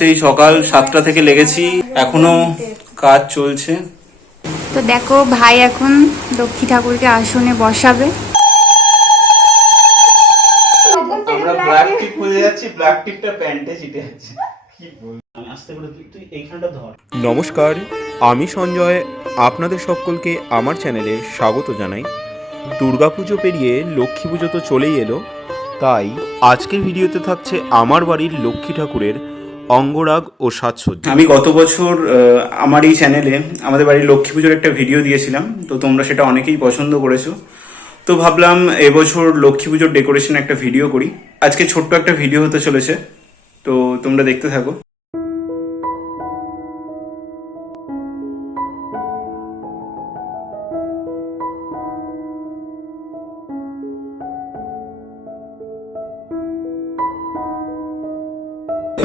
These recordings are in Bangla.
সেই সকাল সাতটা থেকে লেগেছি। এখনও কাজ চলছে। তো দেখো ভাই এখন লক্ষ্মী ঠাকুরকে আসনে বসাবে। আমরা ব্ল্যাক টিপ খুঁজে যাচ্ছি ব্ল্যাক টিপটা প্যান্টে চিটে যাচ্ছে। কি বল আমি আস্তে করে তুই তুই এইখানটা ধর। নমস্কার আমি সঞ্জয়। আপনাদের সকলকে আমার চ্যানেলে স্বাগত জানাই। দুর্গাপুজো পেরিয়ে লক্ষ্মী পুজো তো চলেই এলো। তাই আজকের ভিডিওতে থাকছে আমার বাড়ির লক্ষ্মী ঠাকুরের অঙ্গরাগ ও সাজসজ্জা। আমি গত বছর আমার এই চ্যানেলে আমাদের বাড়ির লক্ষ্মী পুজোর একটা ভিডিও দিয়েছিলাম, তো তোমরা সেটা অনেকেই পছন্দ করেছ। তো ভাবলাম এবছর লক্ষ্মী পুজোর ডেকোরেশন একটা ভিডিও করি। আজকে ছোট্ট একটা ভিডিও হতে চলেছে, তো তোমরা দেখতে থাকো।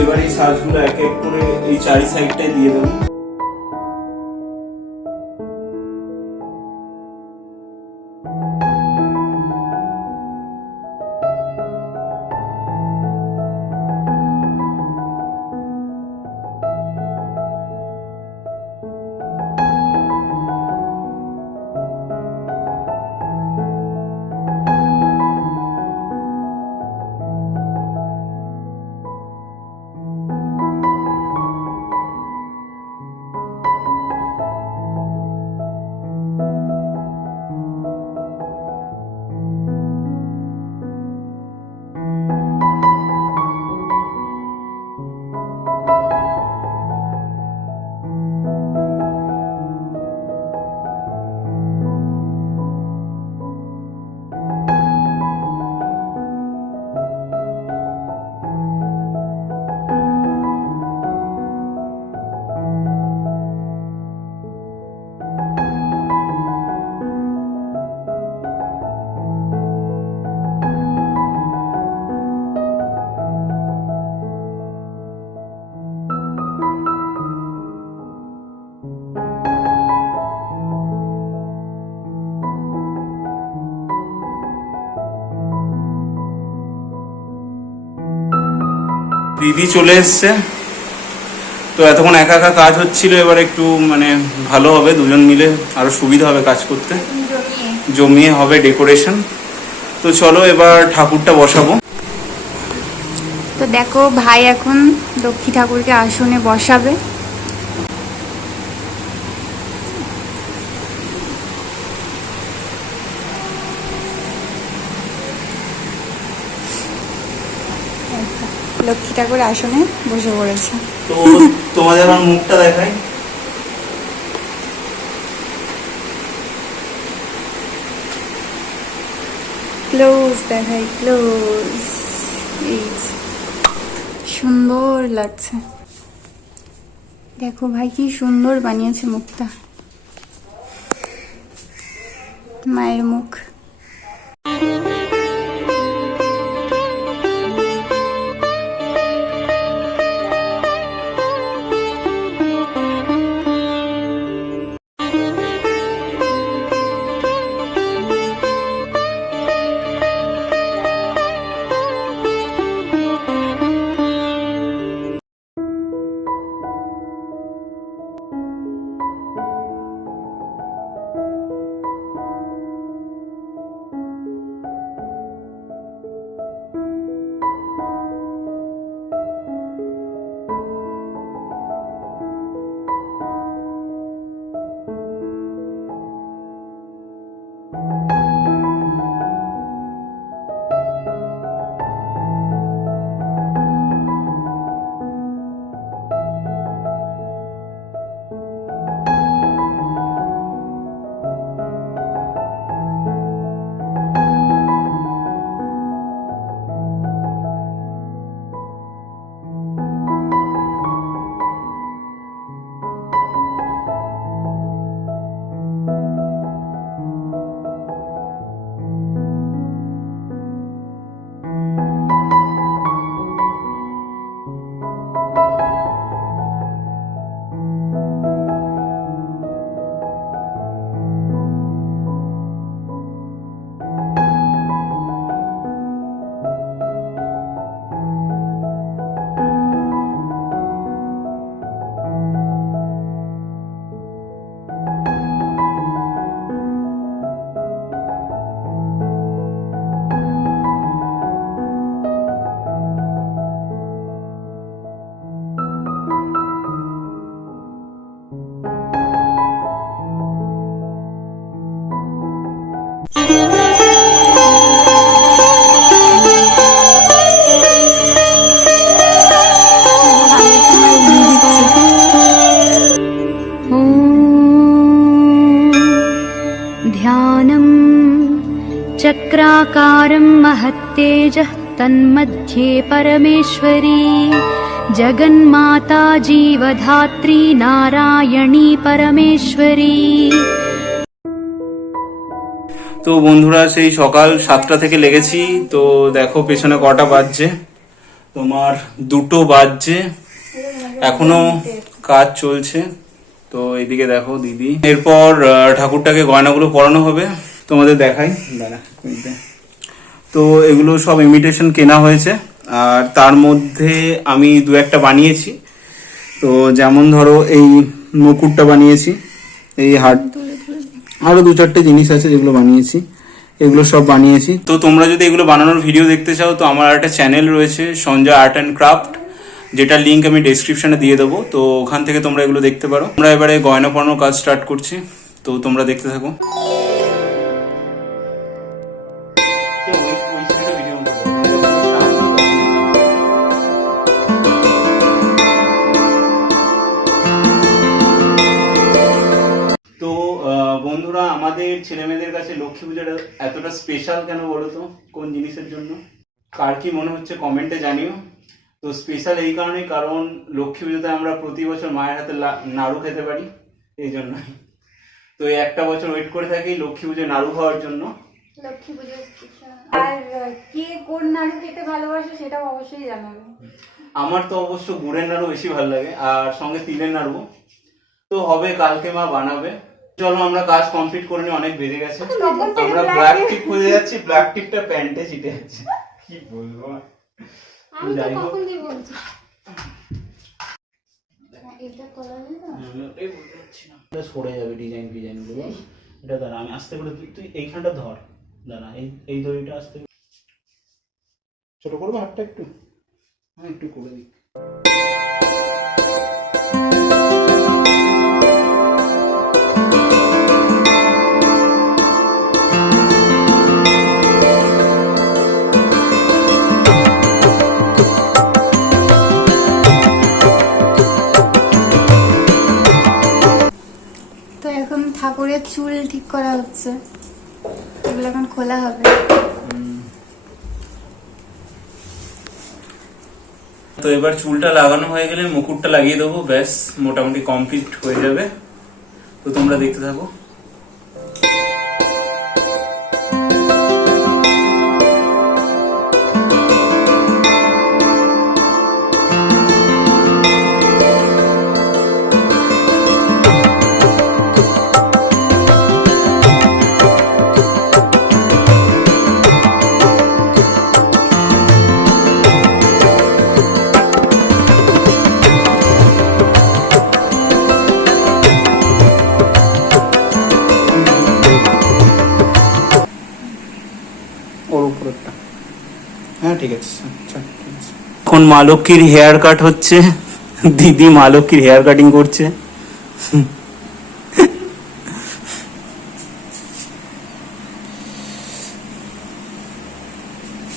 এবার এই সার্চগুলো এক এক করে এই চারি সাইডটাই দিয়ে দেবো। দিদি চলে এসছে। তো এতক্ষণ একা একা কাজ হচ্ছিল, এবার একটু মানে ভালো হবে, দুজন মিলে আরও সুবিধা হবে কাজ করতে। জমিয়ে হবে ডেকোরেশন। তো চলো এবার ঠাকুরটা বসাবো। তো দেখো, ভাই এখন লক্ষ্মী ঠাকুরকে আসনে বসাবে। লক্ষ্মী ঠাকুর আসনে বসে পড়েছে। তো তোমাদের আমার মুখটা দেখাই। ক্লোজ দেখাই ক্লোজ এই সুন্দর লাগছে। দেখো ভাই কি সুন্দর বানিয়েছে মুখটা। মায়ের মুখ। चक्राकारं महत्तेजः तन्मध्ये परमेश्वरी जगन्माता जीवधात्री नारायणी परमेश्वरी তো বন্ধুরা সেই সকাল সাতটা থেকে লেগেছি তো দেখো পেছনে কটা বাজছে তোমার দুটো বাজছে এখনো কাজ চলছে তো এইদিকে দেখো দিদি এরপর আহ, ঠাকুরটাকে গয়নাগুলো পরানো হবে তোমাদের দেখাই দাঁড়া মিনিটে। তো এগুলো সব ইমিটেশন কেনা হয়েছে। আর তার মধ্যে আমি দু একটা বানিয়েছি। তো যেমন ধরো এই মুকুটটা বানিয়েছি, এই হাট আরও দু চারটে জিনিস আছে যেগুলো বানিয়েছি, এগুলো সব বানিয়েছি। তো তোমরা যদি এগুলো বানানোর ভিডিও দেখতে চাও, তো আমার একটা চ্যানেল রয়েছে, সঞ্জয় আর্ট অ্যান্ড ক্রাফট যেটা লিঙ্ক আমি ডেসক্রিপশনে দিয়ে দেবো। তো ওখান থেকে তোমরা এগুলো দেখতে পারো। আমরা এবারে গয়না পরানোর কাজ স্টার্ট করছি। তো তোমরা দেখতে থাকো। বন্ধুরা আমাদের ছেলে মেয়েদের কাছে লক্ষ্মী পুজোটা এতটা স্পেশাল কেন বলো তো? কোন জিনিসের জন্য? কার কি মনে হচ্ছে কমেন্টে জানিও। তো স্পেশাল এই কারণে কারণ লক্ষ্মী পুজোতে আমরা প্রতি বছর মায়ের হাতে নাড়ু খেতে পারি এই জন্য। তো একটা বছর ওয়েট করে থাকি লক্ষ্মী পুজো নাড়ু খাওয়ার জন্য। লক্ষ্মী পুজো আর কে কোন নাড়ু খেতে ভালোবাসে সেটাও অবশ্যই জানাবে। আমার তো অবশ্য গুড়ের নাড়ু বেশি ভালো লাগে আর সঙ্গে তিলের নাড়ু তো হবে কালকে মা বানাবে। চলো আমরা কাজ কমপ্লিট করে নিই অনেক বেজে গেছে। আমরা ব্ল্যাক টিপ খুঁজে যাচ্ছি ব্ল্যাক টিপটা প্যান্টে চিটে যাচ্ছে কি বলব? যাই হোক। সরে যাবে ডিজাইন ডিজাইনগুলো। এটা দাঁড়া আমি আস্তে করে তুই তুই এইখানটা ধর। দাঁড়া এই এই দড়িটা আস্তে ছোট করব হাতটা একটু? হ্যাঁ একটু করে দিই এখন ঠাকুরের চুল ঠিক করা হচ্ছে। এগুলো এখন খোলা হবে। তো এবার চুলটা লাগানো হয়ে গেলে মুকুটটা লাগিয়ে দেবো, ব্যাস, মোটামুটি কমপ্লিট হয়ে যাবে। তো তোমরা দেখতে থাকো। হ্যাঁ ঠিক আছে আচ্ছা ঠিক আছে. এখন মা লক্ষ্মীর হেয়ার কাট হচ্ছে? দিদি মা লক্ষ্মীর হেয়ার কাটিং করছে।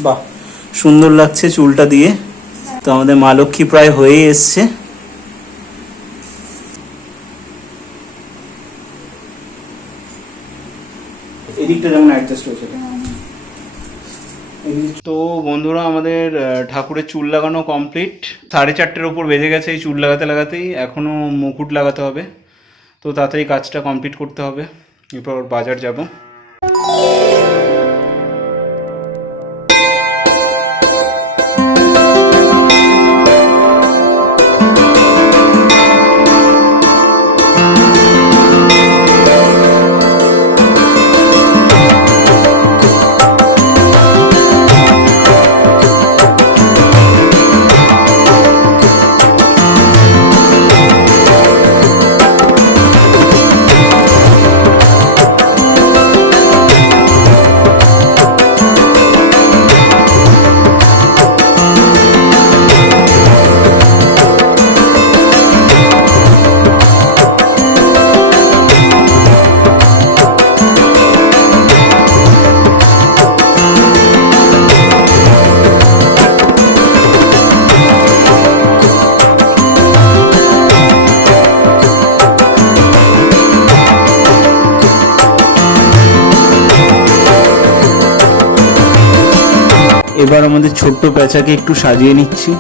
বাহ সুন্দর লাগছে চুলটা দিয়ে। তো আমাদের মা লক্ষ্মী প্রায় হয়ে এসছে। এদিকটা যেমন অ্যাডজাস্ট হয়েছে। তো বন্ধুরা, আমাদের ঠাকুরের চুল লাগানো কমপ্লিট সাড়ে চারটের ওপর বেজে গেছে এই চুল লাগাতে লাগাতেই। এখনও মুকুট লাগাতে হবে। তো তাড়াতাড়ি কাজটা কমপ্লিট করতে হবে। এরপর বাজার যাব। এবার আমাদের ছোট্ট প্যাঁচাকে একটু সাজিয়ে নিচ্ছি।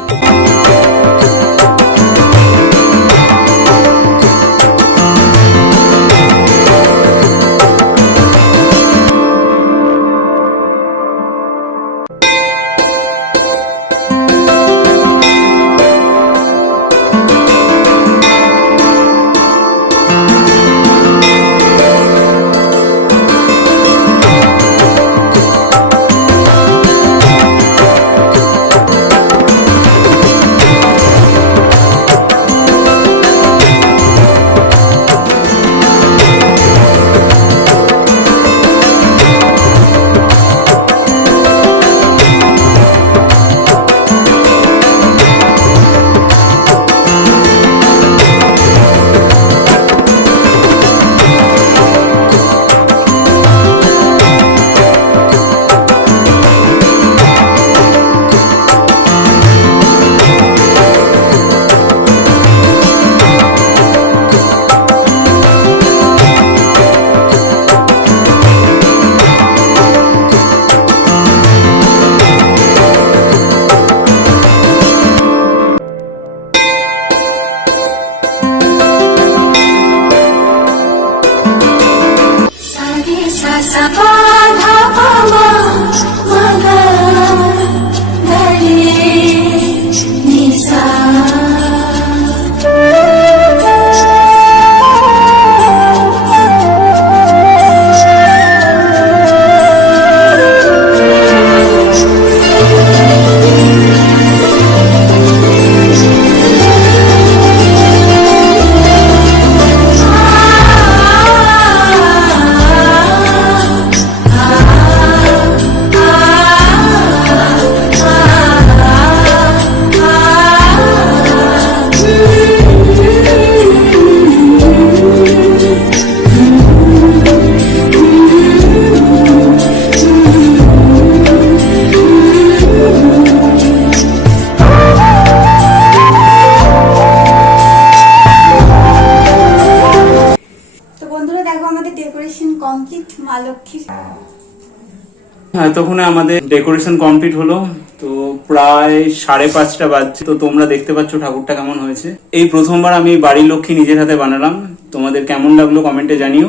এতক্ষণে আমাদের ডেকোরেশন কমপ্লিট হলো। তো প্রায় সাড়ে পাঁচটা বাজছে। তো তোমরা দেখতে পাচ্ছ ঠাকুরটা কেমন হয়েছে। এই প্রথমবার আমি বাড়ির লক্ষ্মী নিজের হাতে বানালাম। তোমাদের কেমন লাগল কমেন্টে জানিও।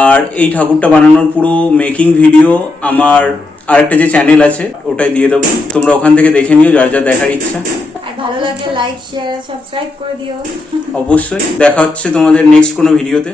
আর এই ঠাকুরটা বানানোর পুরো মেকিং ভিডিও আমার আরেকটা যে চ্যানেল আছে ওটাই দিয়ে দেবো। তোমরা ওখান থেকে দেখে নিও যার যা দেখার ইচ্ছা। ভালো লাগলে লাইক শেয়ার সাবস্ক্রাইব করে দিও। অবশ্যই। দেখা হচ্ছে তোমাদের নেক্সট কোনো ভিডিওতে